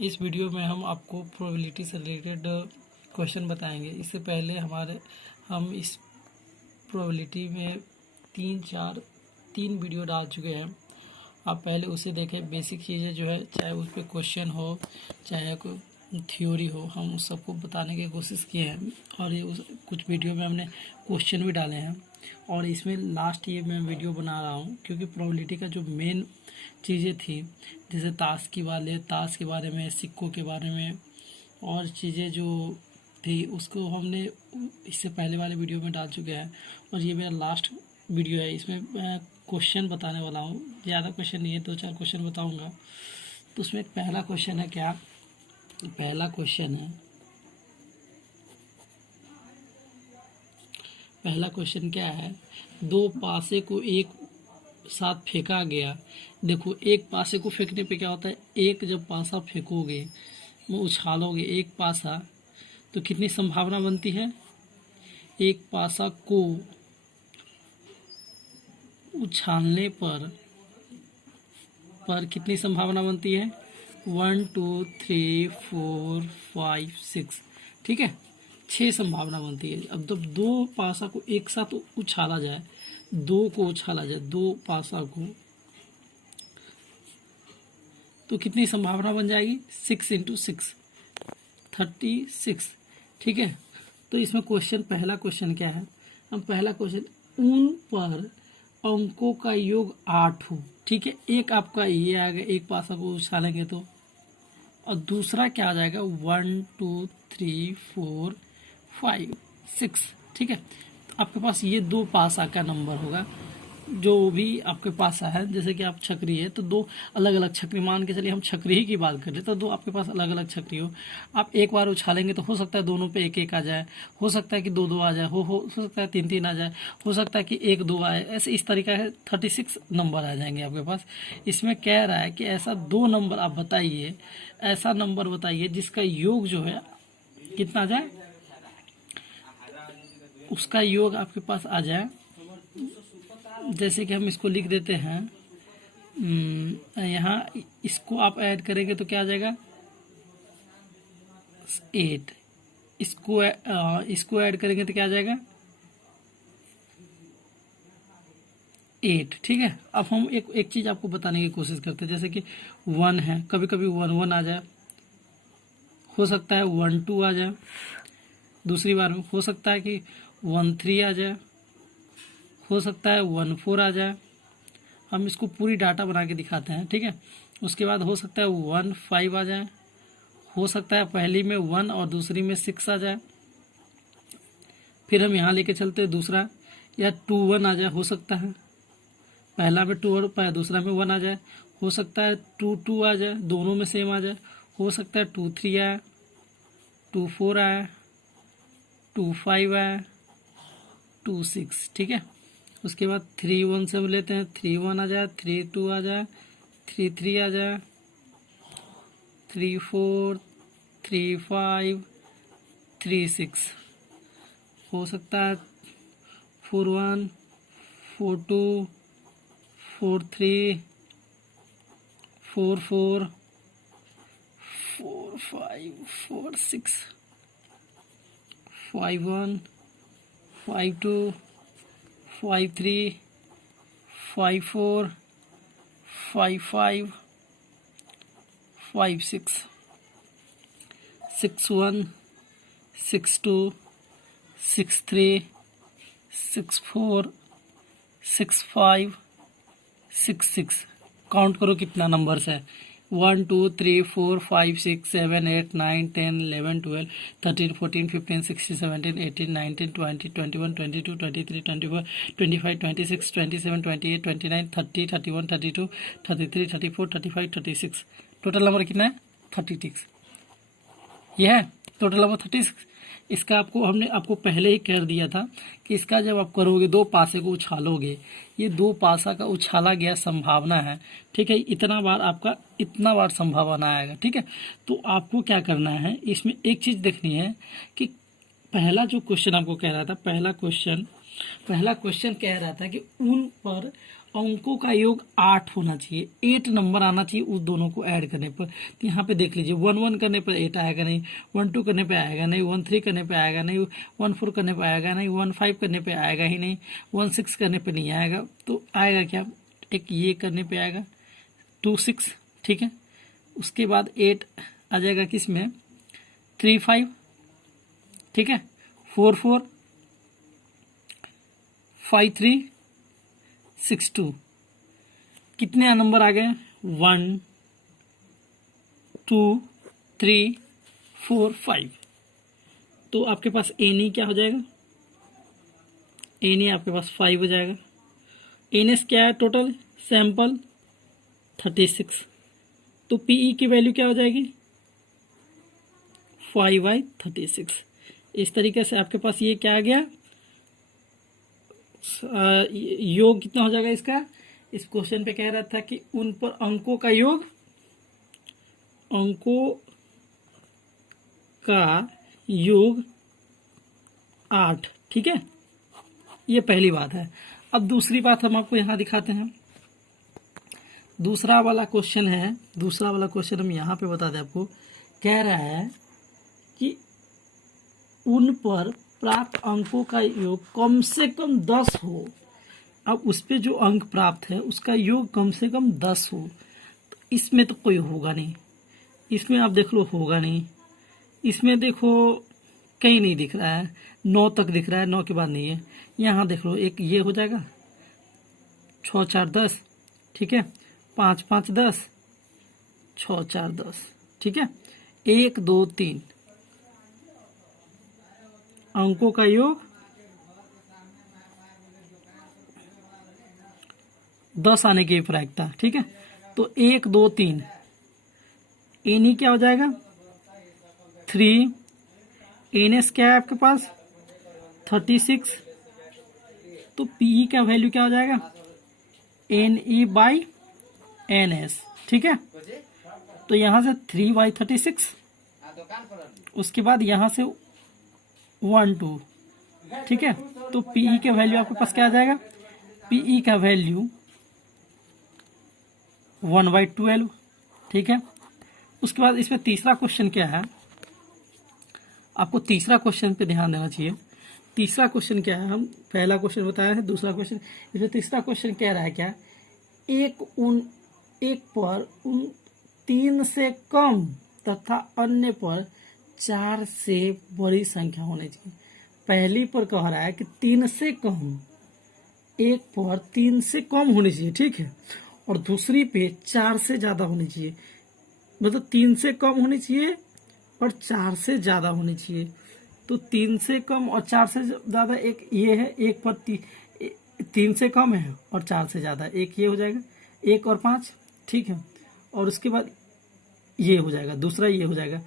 इस वीडियो में हम आपको प्रोबेबिलिटी से रिलेटेड क्वेश्चन बताएंगे। इससे पहले हम इस प्रोबेबिलिटी में तीन वीडियो डाल चुके हैं। आप पहले उसे देखें। बेसिक चीज़ें जो है, चाहे उस पर क्वेश्चन हो चाहे कोई थ्योरी हो, हम उस सबको बताने की कोशिश किए हैं। और कुछ वीडियो में हमने क्वेश्चन भी डाले हैं। और इसमें लास्ट ये मैं वीडियो बना रहा हूँ क्योंकि प्रोबेबिलिटी का जो मेन चीज़ें थी, जैसे ताश के बारे में, सिक्कों के बारे में और चीज़ें जो थी, उसको हमने इससे पहले वाले वीडियो में डाल चुके हैं। और ये मेरा लास्ट वीडियो है। इसमें मैं क्वेश्चन बताने वाला हूँ। ज़्यादा क्वेश्चन नहीं है, 2-4 क्वेश्चन बताऊँगा। तो उसमें पहला क्वेश्चन है क्या? पहला क्वेश्चन क्या है? दो पासे को एक साथ फेंका गया। देखो, एक पासे को फेंकने पे क्या होता है, एक जब पासा फेंकोगे, वो उछालोगे एक पासा, तो कितनी संभावना बनती है? एक पासा को उछालने पर कितनी संभावना बनती है? 1 2 3 4 5 6, ठीक है, 6 संभावना बनती है। अब जब दो पासा को एक साथ उछाला जाए, दो पासा को, तो कितनी संभावना बन जाएगी? 6 × 6 36, ठीक है। तो इसमें पहला क्वेश्चन क्या है? हम पहला क्वेश्चन, उन पर अंकों का योग 8 हो, ठीक है। एक आपका ये आ गया, एक पासा को उछालेंगे तो, और दूसरा क्या आ जाएगा? 1 2 3 4 5 6, ठीक है। तो आपके पास ये दो पासा का नंबर होगा, जो भी आपके पास है। जैसे कि आप छकरी है तो दो अलग अलग छकरी, मान के चलिए हम छकरी ही की बात कर रहे हैं, तो दो आपके पास अलग अलग छकरी हो। आप एक बार उछालेंगे तो हो सकता है दोनों पे एक एक आ जाए, हो सकता है कि दो दो आ जाए, हो सकता है तीन तीन आ जाए, हो सकता है कि एक दो आए। ऐसे इस तरीका से 36 नंबर आ जाएंगे आपके पास। इसमें कह रहा है कि ऐसा दो नंबर आप बताइए, ऐसा नंबर बताइए जिसका योग जो है कितना आ जाए, उसका योग आपके पास आ जाए। जैसे कि हम इसको लिख देते हैं, यहाँ इसको आप ऐड करेंगे तो क्या आ जाएगा? 8। इसको ऐड करेंगे तो क्या आ जाएगा? 8, ठीक है। अब हम एक चीज आपको बताने की कोशिश करते हैं। जैसे कि 1 है, कभी कभी 1 1 आ जाए, हो सकता है 1 2 आ जाए। दूसरी बार में हो सकता है कि 1 3 आ जाए, हो सकता है 1 4 आ जाए। हम इसको पूरी डाटा बना के दिखाते हैं, ठीक है। उसके बाद हो सकता है 1 5 आ जाए, हो सकता है पहली में 1 और दूसरी में 6 आ जाए। फिर हम यहाँ लेके चलते हैं दूसरा, या 2 1 आ जाए, हो सकता है पहला में 2 और दूसरा में 1 आ जाए। हो सकता है 2 2 आ जाए, दोनों में सेम आ जाए। हो सकता है 2 3 आए, 2 4 आए, 2 5 आए, 2 6, ठीक है। उसके बाद 3 1 से हम लेते हैं, 3 1 आ जाए, 3 2 आ जाए, 3 3 आ जाए, 3 4 3 5 3 6। हो सकता है 4 1 4 2 4 3 4 4 4 5 4 6 5 1 5 2 5 3 5 4 5 5 5 6 6 1 6 2 6 3 6 4 6 5 6 6। काउंट करो कितना नंबर्स है। 1 2 3 4 5 6 7 8 9 10 11 12 13 14 15 16 17 18 19 20 21 22 23 24 25 26 27 28 29 30 31 32 33 34 35 36। टोटल नंबर कितना है? 36। यह है टोटल नंबर 36। इसका हमने आपको पहले ही कह दिया था कि इसका जब आप करोगे, दो पासे को उछालोगे, ये दो पासा का उछाला गया संभावना है, ठीक है। इतना बार संभावना आएगा, ठीक है। तो आपको क्या करना है, इसमें एक चीज देखनी है कि पहला जो क्वेश्चन आपको कह रहा था, पहला क्वेश्चन पहला क्वेश्चन कह रहा था कि उन पर अंकों का योग 8 होना चाहिए, 8 नंबर आना चाहिए उस दोनों को ऐड करने पर। तो यहाँ पे देख लीजिए 1 1 करने पर 8 आएगा नहीं, 1 2 करने पे आएगा नहीं, 1 3 करने पे आएगा नहीं, 1 4 करने पे आएगा नहीं, 1 5 करने पे आएगा ही नहीं, 1 6 करने पे नहीं आएगा। तो आएगा क्या, एक ये करने पे आएगा 2 6, ठीक है। उसके बाद 8 आ जाएगा किस में, 3 5, ठीक है, 4 4, 5 3, 6 2। कितने नंबर आ गए, 1 2 3 4 5। तो आपके पास एन ई क्या हो जाएगा, एन ई आपके पास 5 हो जाएगा। एन एस क्या है टोटल, सैंपल 36। तो पीई की वैल्यू क्या हो जाएगी, 5/36। इस तरीके से आपके पास ये क्या आ गया, योग कितना हो जाएगा इसका। इस क्वेश्चन पे कह रहा था कि उन पर अंकों का योग, अंकों का योग 8, ठीक है। ये पहली बात है। अब दूसरी बात हम आपको यहां दिखाते हैं। दूसरा वाला क्वेश्चन है, दूसरा वाला क्वेश्चन हम यहाँ पे बता दें आपको। कह रहा है कि उन पर प्राप्त अंकों का योग कम से कम 10 हो। अब उस पे जो अंक प्राप्त है उसका योग कम से कम 10 हो। तो इसमें तो कोई होगा नहीं, इसमें आप देख लो होगा नहीं, इसमें देखो कहीं नहीं दिख रहा है, 9 तक दिख रहा है, 9 के बाद नहीं है। यहाँ देख लो एक ये हो जाएगा 6 4 10, ठीक है, 5 5 10, 6 4 10, ठीक है। 1 2 3 अंकों का योग 10 आने की प्रायिकता, ठीक है। तो 1 2 3 एन ई क्या हो जाएगा 3, एन एस क्या है आपके पास 36। तो पीई का वैल्यू क्या हो जाएगा, N E by N S, ठीक है। तो यहां से 3/36, उसके बाद यहां से 1 2, ठीक है। तो पीई का वैल्यू आपके पास क्या आ जाएगा, पीई का वैल्यू 1/12, ठीक है। उसके बाद इसमें तीसरा क्वेश्चन क्या है, आपको तीसरा क्वेश्चन पे ध्यान देना चाहिए। तीसरा क्वेश्चन क्या है, हम पहला क्वेश्चन बताया है, दूसरा क्वेश्चन, इसमें तीसरा क्वेश्चन कह रहा है क्या, एक पर 3 से कम तथा अन्य पर 4 से बड़ी संख्या होनी चाहिए। पहली पर कह रहा है कि 3 से कम, एक पर 3 से कम होनी चाहिए, ठीक है, और दूसरी पे 4 से ज्यादा होनी चाहिए। मतलब 3 से कम होनी चाहिए और 4 से ज्यादा होनी चाहिए। तो 3 से कम और 4 से ज्यादा एक ये है, एक पर 3 से कम है और 4 से ज्यादा एक ये हो जाएगा, 1 और 5, ठीक है। और उसके बाद ये हो जाएगा, दूसरा ये हो जाएगा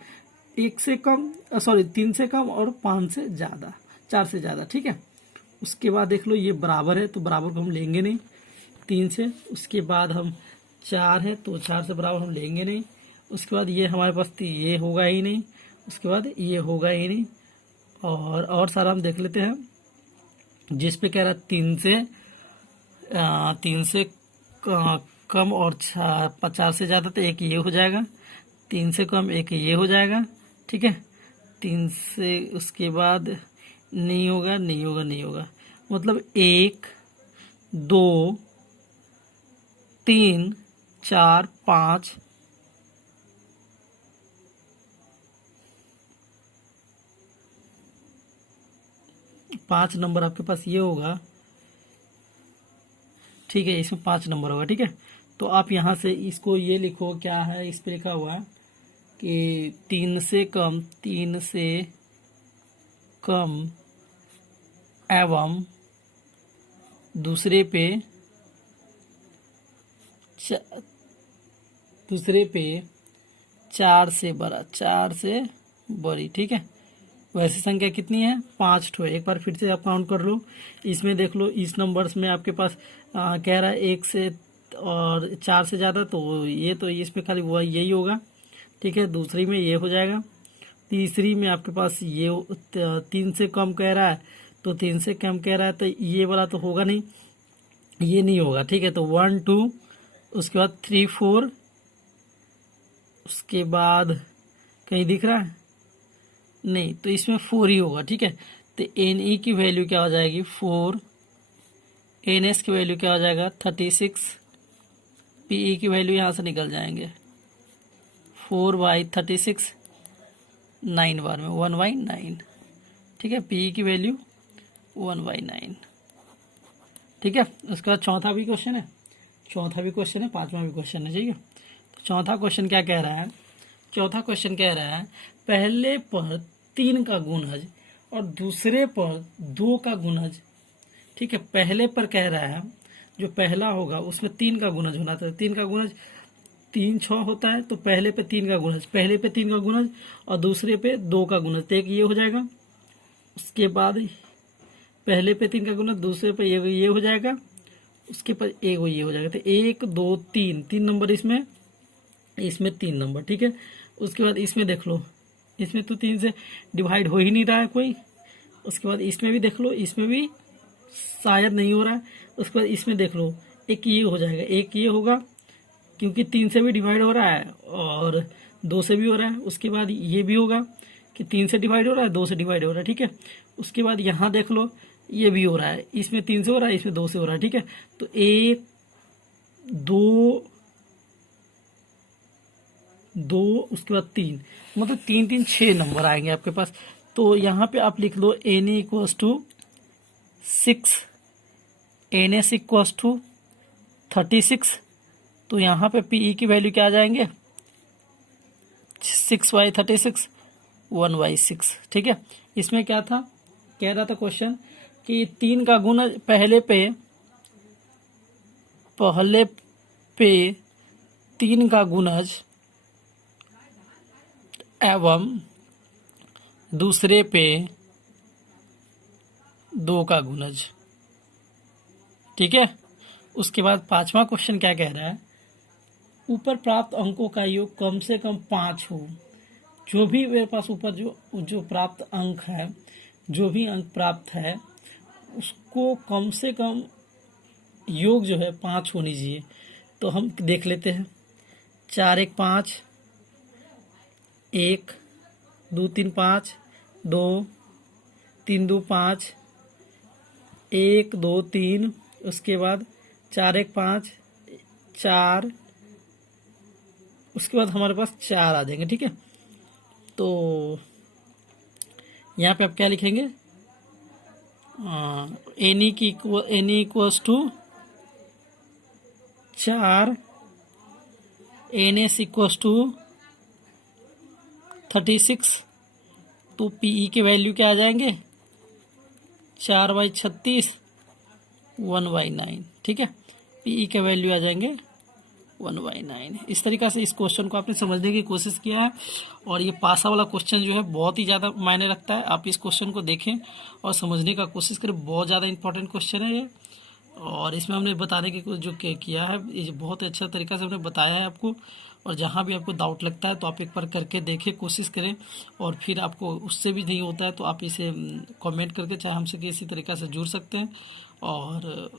1 से कम, सॉरी 3 से कम और 5 से ज्यादा, 4 से ज्यादा, ठीक है। उसके बाद देख लो ये बराबर है तो बराबर को हम लेंगे नहीं 3 से। उसके बाद हम 4 है तो 4 से बराबर हम लेंगे नहीं। उसके बाद ये हमारे पास ये होगा ही नहीं, उसके बाद ये होगा ही नहीं। और सारा हम देख लेते हैं। जिस पे कह रहा है 3 से कम और 50 से ज्यादा, तो एक ये हो जाएगा, 3 से कम एक ये हो जाएगा, ठीक है। 3 से उसके बाद नहीं होगा, नहीं होगा, नहीं होगा। मतलब 1 2 3 4 5 5 नंबर आपके पास ये होगा, ठीक है। इसमें 5 नंबर होगा, ठीक है। तो आप यहाँ से इसको ये लिखो, क्या है इस पे लिखा हुआ कि 3 से कम, 3 से कम एवं दूसरे पे 4 से बड़ा, 4 से बड़ी, ठीक है। वैसे संख्या कितनी है, 5 ठो। एक बार फिर से आप काउंट कर लो। इसमें देख लो, इस नंबर्स में आपके पास कह रहा है 1 से और 4 से ज्यादा, तो ये तो इसमें खाली वो यही होगा, ठीक है। दूसरी में ये हो जाएगा, तीसरी में आपके पास ये 3 से कम कह रहा है तो 3 से कम कह रहा है तो ये वाला तो होगा नहीं, ये नहीं होगा, ठीक है। तो 1 2, उसके बाद 3 4, उसके बाद कहीं दिख रहा है नहीं, तो इसमें 4 ही होगा, ठीक है। तो एन ई की वैल्यू क्या हो जाएगी 4, एन एस की वैल्यू क्या हो जाएगा 36, पी ई की वैल्यू यहाँ से निकल जाएंगे 4/36, 9 बार में 1/9, ठीक है। पी ई की वैल्यू 1/9, ठीक है। उसके बाद चौथा भी क्वेश्चन है, पांचवा भी क्वेश्चन है, ठीक है। तो चौथा क्वेश्चन क्या कह रहा है, चौथा क्वेश्चन कह रहा है पहले पर 3 का गुणज और दूसरे पर 2 का गुणज, ठीक है। पहले पर कह रहा है जो पहला होगा उसमें 3 का गुणज होना चाहिए, 3 का गुणज 3 6 होता है, तो पहले पे 3 का गुणज, पहले पे 3 का गुणज और दूसरे पे 2 का गुणज, तो एक ये हो जाएगा। उसके बाद पहले पे 3 का गुणज, दूसरे पे ये हो जाएगा, उसके बाद एक ये हो जाएगा। तो 1 2 3, 3 नंबर इसमें 3 नंबर, ठीक है। उसके बाद इसमें देख लो, इसमें तो 3 से डिवाइड हो ही नहीं रहा है कोई। उसके बाद इसमें भी देख लो, इसमें भी शायद नहीं हो रहा है। उसके बाद इसमें देख लो, एक ये हो जाएगा, एक ये होगा क्योंकि 3 से भी डिवाइड हो रहा है और 2 से भी हो रहा है। उसके बाद ये भी होगा कि 3 से डिवाइड हो रहा है, 2 से डिवाइड हो रहा है, ठीक है। उसके बाद यहाँ देख लो, ये भी हो रहा है, इसमें 3 से हो रहा है, इसमें 2 से हो रहा है, ठीक है। तो 1 2 2, उसके बाद 3, मतलब 3 3 6 नंबर आएंगे आपके पास। तो यहाँ पे आप लिख लो N equals to 6, N S equals to 36। तो यहाँ पे पीई की वैल्यू क्या आ जाएंगे 6/36, 1/6, ठीक है। इसमें क्या था, कह रहा था क्वेश्चन कि 3 का गुणज पहले पे 3 का गुणज एवं दूसरे पे 2 का गुणज, ठीक है। उसके बाद पांचवा क्वेश्चन क्या कह रहा है, ऊपर प्राप्त अंकों का योग कम से कम 5 हो। जो भी मेरे पास ऊपर जो प्राप्त अंक है, जो भी अंक प्राप्त है उसको कम से कम योग जो है 5 होनी चाहिए। तो हम देख लेते हैं, 4 1 5, 1 2 3 5, 2 3 2 5, 1 2 3, उसके बाद 4 1 5 4, उसके बाद हमारे पास 4 आ जाएंगे, ठीक है। तो यहाँ पे आप क्या लिखेंगे, N equals to 4, N S equals to 36। तो पीई के वैल्यू क्या आ जाएंगे 4/36, 1/9, ठीक है। पीई के वैल्यू आ जाएंगे 1/9। इस तरीक़ा से इस क्वेश्चन को आपने समझने की कोशिश किया है। और ये पासा वाला क्वेश्चन जो है बहुत ही ज़्यादा मायने रखता है। आप इस क्वेश्चन को देखें और समझने का कोशिश करें, बहुत ज़्यादा इंपॉर्टेंट क्वेश्चन है ये। और इसमें हमने बताने की जो किया है, ये बहुत अच्छा तरीक़ा से हमने बताया है आपको। और जहाँ भी आपको डाउट लगता है तो आप एक बार करके देखें, कोशिश करें। और फिर आपको उससे भी नहीं होता है तो आप इसे कमेंट करके चाहे हमसे किसी तरीक़ा से जुड़ सकते हैं और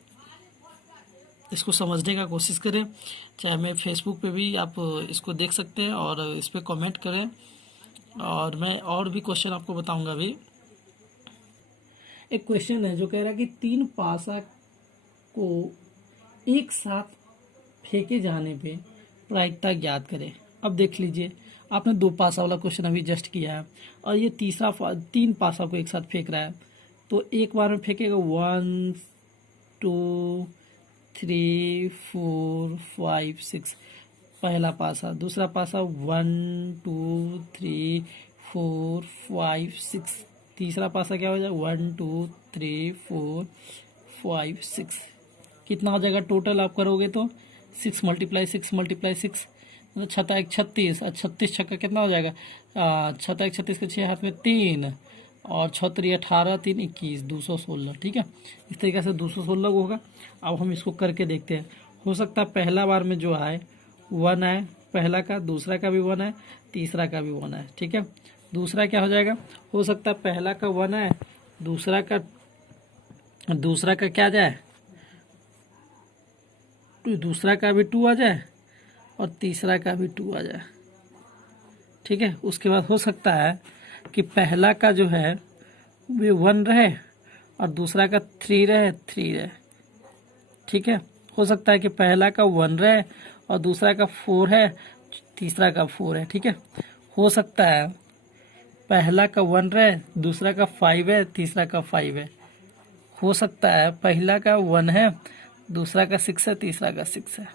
इसको समझने का कोशिश करें। चाहे मैं फेसबुक पे भी आप इसको देख सकते हैं और इस पर कमेंट करें। और मैं और भी क्वेश्चन आपको बताऊंगा अभी। एक क्वेश्चन है जो कह रहा है कि 3 पासा को एक साथ फेंके जाने पे प्रायिकता ज्ञात करें। अब देख लीजिए, आपने 2 पासा वाला क्वेश्चन अभी जस्ट किया है और ये 3 पासा को एक साथ फेंक रहा है। तो एक बार में फेंकेगा 1 2 3 4 5 6, पहला पासा। दूसरा पासा 1 2 3 4 5 6। तीसरा पासा क्या हो जाएगा 1 2 3 4 5 6। कितना हो जाएगा टोटल आप करोगे तो 6 × 6 × 6, मतलब 6 1 36 और 36 छक्का कितना हो जाएगा 6 1 36 के 6 हाथ में 3 और 6 3 18 3 21, 216, ठीक है। इस तरीके से 216 होगा। अब हम इसको करके देखते हैं। हो सकता है पहला बार में जो आए 1 आए, पहला का, दूसरा का भी 1 आए, तीसरा का भी 1 आए, ठीक है। दूसरा क्या हो जाएगा, हो सकता है पहला का 1 आए, दूसरा का दूसरा का क्या जाए, दूसरा का भी 2 आ जाए और तीसरा का भी 2 आ जाए। ठीक है, उसके बाद हो सकता है कि पहला का जो है वे 1 रहे और दूसरा का 3 रहे, 3 रहे। ठीक है, हो सकता है कि पहला का 1 रहे और दूसरा का 4 है, तीसरा का 4 है। ठीक है, हो सकता है पहला का 1 रहे, दूसरा का 5 है, तीसरा का 5 है। हो सकता है पहला का 1 है, दूसरा का 6 है, तीसरा का 6 है।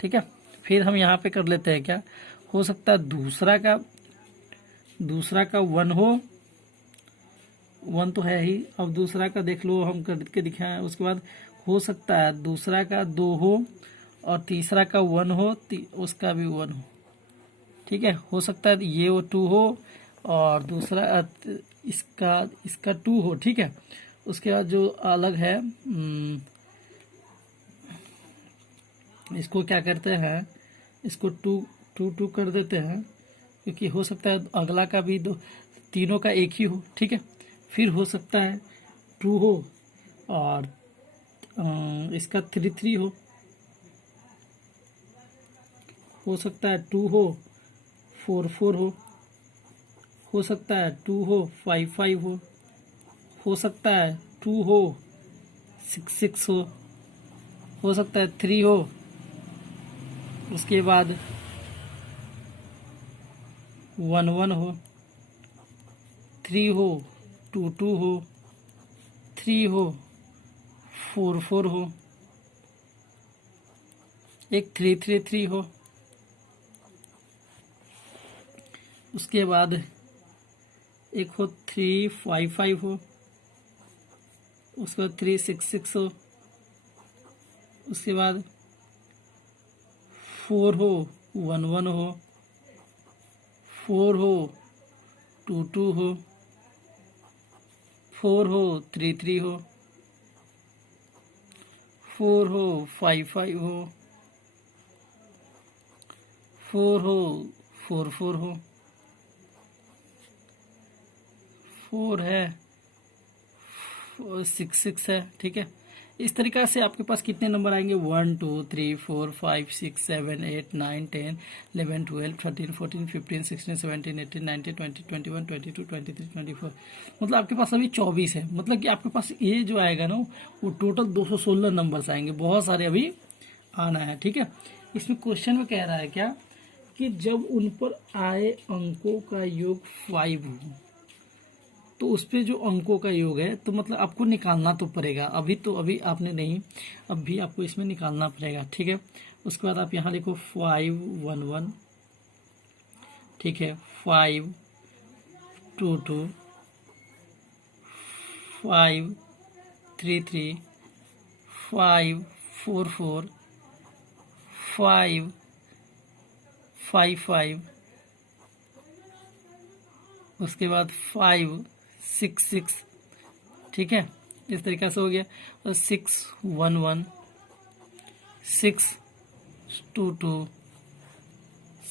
ठीक है, फिर हम यहाँ पे कर लेते हैं क्या, हो सकता है दूसरा का 1 हो, 1 तो है ही, अब दूसरा का देख लो, हम करके दिखाएं। उसके बाद हो सकता है दूसरा का 2 हो और तीसरा का 1 हो, उसका भी 1 हो। ठीक है, हो सकता है ये वो 2 हो और दूसरा इसका 2 हो। ठीक है, उसके बाद जो अलग है इसको क्या करते हैं, इसको 2 कर देते हैं, क्योंकि हो सकता है अगला का भी तीनों का एक ही हो। ठीक है, फिर हो सकता है 2 हो और इसका 3 हो सकता है 2 हो, 4 हो सकता है 2 हो, 5 हो सकता है 2 हो, 6 हो सकता है 3 हो, उसके बाद 1 हो, 3 हो, 2 हो, 3 हो, 4 हो, एक 3 हो, उसके बाद एक हो 3 5 हो, उसके बाद 3 6 हो, उसके बाद 4 हो, 1 हो, 4 हो, 2 हो, 4 हो, 3 हो, 4 हो, 5 हो, 4 हो, 4 हो, 4 है, 6 है। ठीक है, इस तरीका से आपके पास कितने नंबर आएंगे, 1 2 3 4 5 6 7 8 9 10 11 12 13 14 15 16 17 18 19 20 21 22 23 24, मतलब आपके पास अभी 24 है। मतलब कि आपके पास ये जो आएगा ना वो टोटल 216 नंबर्स आएंगे, बहुत सारे अभी आना है। ठीक है, इसमें क्वेश्चन में कह रहा है क्या कि जब उन पर आए अंकों का योग 5 हो, तो उस पे जो अंकों का योग है तो मतलब आपको निकालना तो पड़ेगा। अभी आपने नहीं, अब भी आपको इसमें निकालना पड़ेगा। ठीक है, उसके बाद आप यहाँ लिखो 5 1 1, ठीक है, 5 2 2, 5 3 3, 5 4 4, 5 5 5, उसके बाद 5 6 6। ठीक है, इस तरीके से हो गया। और 6 1 1, 6 2 2,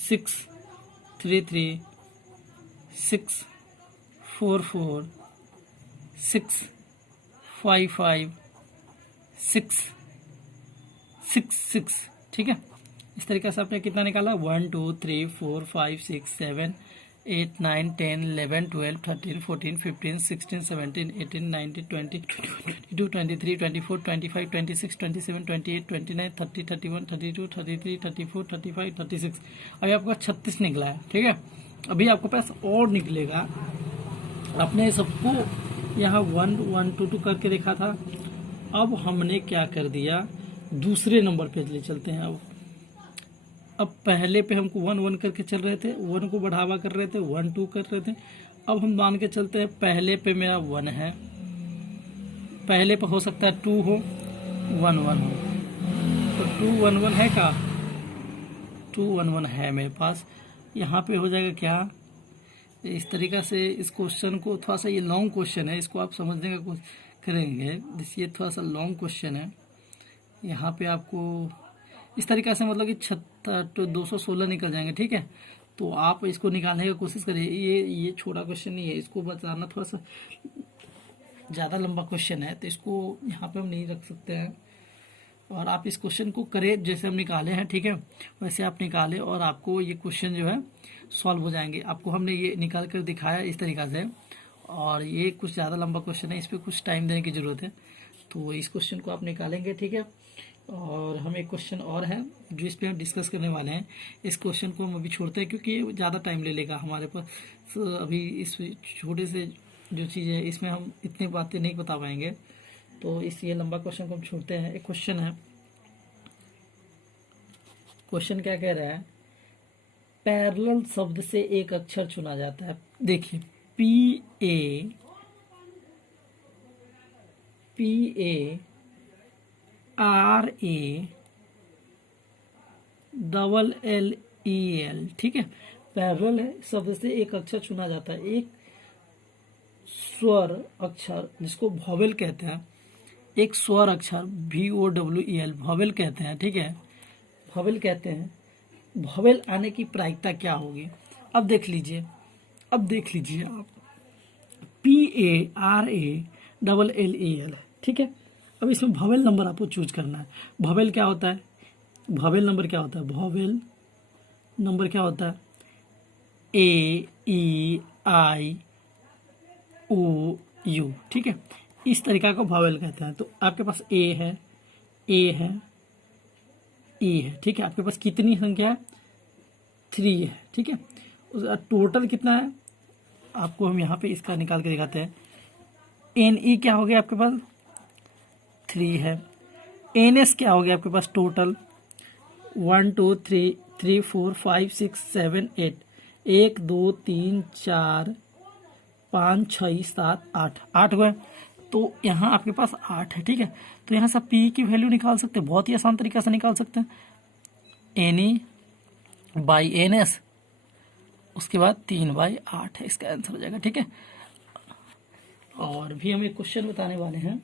6 3 3, 6 4 4, 6 5 5, 6 6 6। ठीक है, इस तरीके से आपने कितना निकाला, 1 2 3 4 5 6 7 8 9 10 11 12 13 14 15 16 17 18 19 20 22 23 24 25 26 27 28 29 30 31 32 33 34 35 36। अभी आपका 36 निकला है। ठीक है, अभी आपके पास और निकलेगा। आपने सबको यहाँ 1 1 2 2 करके देखा था, अब हमने क्या कर दिया, दूसरे नंबर पे ले चलते हैं। अब पहले पे हमको 1 1 करके चल रहे थे, 1 को बढ़ावा कर रहे थे, 1 2 कर रहे थे। अब हम मान के चलते हैं पहले पे मेरा 1 है, पहले पे हो सकता है 2 हो, 1 1 हो, तो 2 1 1 है का, 2 1 1 है मेरे पास। यहाँ पे हो जाएगा क्या, इस तरीका से इस क्वेश्चन को, थोड़ा सा ये लॉन्ग क्वेश्चन है, इसको आप समझने का कोशिश करेंगे। ये थोड़ा सा लॉन्ग क्वेश्चन है। यहाँ पे आपको इस तरीका से मतलब कि 216 निकल जाएंगे। ठीक है, तो आप इसको निकालने की कोशिश करिए। ये छोटा क्वेश्चन नहीं है, इसको बताना थोड़ा सा ज़्यादा लंबा क्वेश्चन है तो इसको यहाँ पे हम नहीं रख सकते हैं। और आप इस क्वेश्चन को करें जैसे हम निकाले हैं, ठीक है, वैसे आप निकालें और आपको ये क्वेश्चन जो है सॉल्व हो जाएंगे। आपको हमने ये निकाल कर दिखाया इस तरीक़ा से, और ये कुछ ज़्यादा लंबा क्वेश्चन है, इस पर कुछ टाइम देने की ज़रूरत है। तो इस क्वेश्चन को आप निकालेंगे, ठीक है। और हम एक क्वेश्चन और है जो इस पर हम डिस्कस करने वाले हैं। इस क्वेश्चन को हम अभी छोड़ते हैं क्योंकि ये ज़्यादा टाइम ले लेगा हमारे पास। अभी इस छोटे से जो चीज़ है इसमें हम इतनी बातें नहीं बता पाएंगे, तो इस ये लंबा क्वेश्चन को हम छोड़ते हैं। एक क्वेश्चन है, क्वेश्चन क्या कह रहा है, पैरेलल शब्द से एक अक्षर चुना जाता है। देखिए PARALLEL, ठीक है। पैरेलल है शब्द से एक अक्षर चुना जाता है। एक स्वर अक्षर जिसको वॉवेल कहते हैं, एक स्वर अक्षर VOWEL वॉवेल कहते हैं, ठीक है, वॉवेल कहते हैं। वॉवेल आने की प्रायिकता क्या होगी? अब देख लीजिए आप PARALLEL, ठीक है। अब इसमें वॉवेल नंबर आपको चूज करना है। वॉवेल क्या होता है? वॉवेल नंबर क्या होता है? वॉवेल नंबर क्या होता है? AEIOU, ठीक है। इस तरीका को वॉवेल कहते हैं। तो आपके पास ए है, ए है, ठीक है। आपके पास कितनी संख्या है? 3 है, ठीक है। टोटल कितना है आपको हम यहाँ पे इसका निकाल के दिखाते हैं। NE क्या हो गया आपके पास? 3 है। NS क्या हो गया आपके पास? टोटल 1 2 3 4 5 6 7 8, 1 2 3 4 5 6 7 8 हुए। तो यहाँ आपके पास 8 है, ठीक है। तो यहाँ से P की वैल्यू निकाल सकते हैं, बहुत ही आसान तरीका से निकाल सकते हैं। NE/NS, उसके बाद 3/8 है, इसका आंसर हो जाएगा, ठीक है। और भी हम एक क्वेश्चन बताने वाले हैं।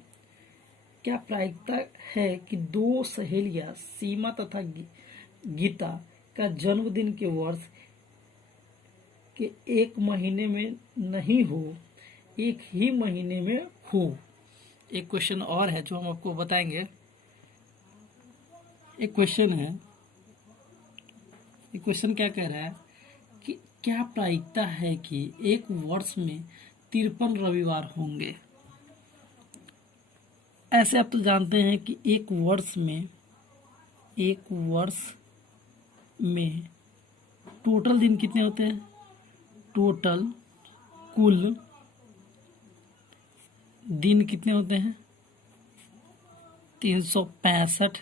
क्या प्रायिकता है कि 2 सहेलियां सीमा तथा गीता का जन्मदिन के वर्ष के एक महीने में नहीं हो, एक ही महीने में हो? एक क्वेश्चन और है जो हम आपको बताएंगे। एक क्वेश्चन है, ये क्वेश्चन क्या कह रहा है कि क्या प्रायिकता है कि एक वर्ष में 53 रविवार होंगे? ऐसे आप तो जानते हैं कि एक वर्ष में टोटल दिन कितने होते हैं? टोटल कुल दिन कितने होते हैं? 365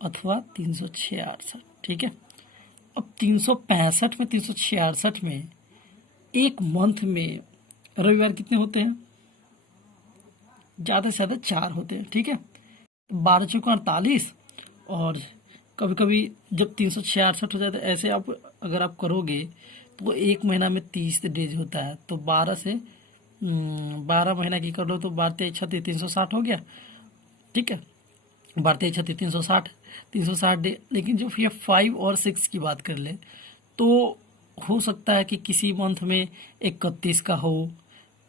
अथवा 366, ठीक है। अब 365 में 366 में एक मंथ में रविवार कितने होते हैं? ज़्यादा से ज़्यादा 4 होते हैं, ठीक है। 12 चौके 48, और कभी कभी जब 366 हो जाता है, ऐसे आप अगर आप करोगे तो एक महीना में 30 डेज होता है। तो 12 महीना की कर लो तो 12 3 36 360 हो गया, ठीक है। 12 3 36 360 डे। लेकिन जो ये 5 और 6 की बात कर ले तो हो सकता है कि किसी मंथ में 31 का हो,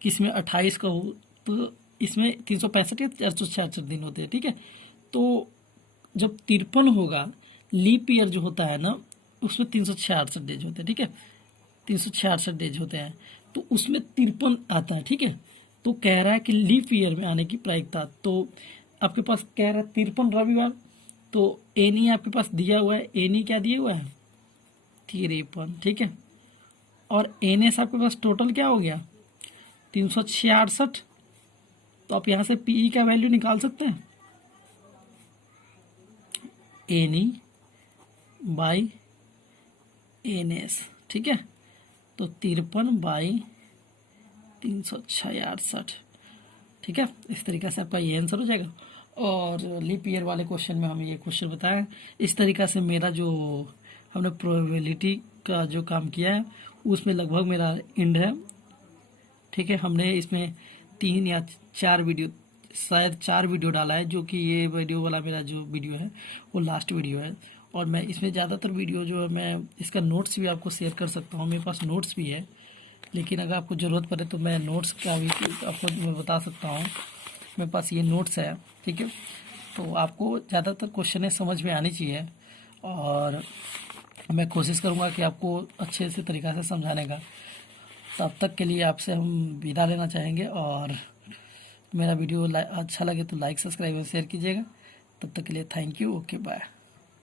किसी में 28 का हो, तो इसमें 365 या 466 दिन होते हैं, ठीक है। तो जब 53 होगा, लीप ईयर जो होता है ना, उसमें 366 डेज होते हैं, ठीक है। 366 डेज होते हैं, तो उसमें 53 आता है, ठीक है। तो कह रहा है कि लीप ईयर में आने की प्रायिकता, तो आपके पास कह रहा है 53 रविवार। तो एनी आपके पास दिया हुआ है, एनी क्या दिया हुआ है? 53, ठीक है। और एनएस आपके पास टोटल क्या हो गया? 366। तो आप यहां से पीई का वैल्यू निकाल सकते हैं, एनी बाई एनएस, ठीक है। तो 53/366, ठीक है। इस तरीके से आपका ये आंसर हो जाएगा। और लीप ईयर वाले क्वेश्चन में हमें ये क्वेश्चन बताया। इस तरीका से मेरा जो हमने प्रोबेबिलिटी का जो काम किया है उसमें लगभग मेरा एंड है, ठीक है। हमने इसमें 3 या 4 वीडियो, शायद 4 वीडियो डाला है, जो कि ये वीडियो वाला मेरा जो वीडियो है वो लास्ट वीडियो है। और मैं इसमें ज़्यादातर वीडियो जो है मैं इसका नोट्स भी आपको शेयर कर सकता हूँ, मेरे पास नोट्स भी है, लेकिन अगर आपको ज़रूरत पड़े तो मैं नोट्स का भी आपको मैं बता सकता हूँ। मेरे पास ये नोट्स है, ठीक है। तो आपको ज़्यादातर क्वेश्चन समझ में आनी चाहिए और मैं कोशिश करूँगा कि आपको अच्छे से तरीक़ा से समझाने का। तब तक के लिए आपसे हम विदा लेना चाहेंगे और मेरा वीडियो अच्छा लगे तो लाइक, सब्सक्राइब और शेयर कीजिएगा। तब तक के लिए थैंक यू, ओके बाय।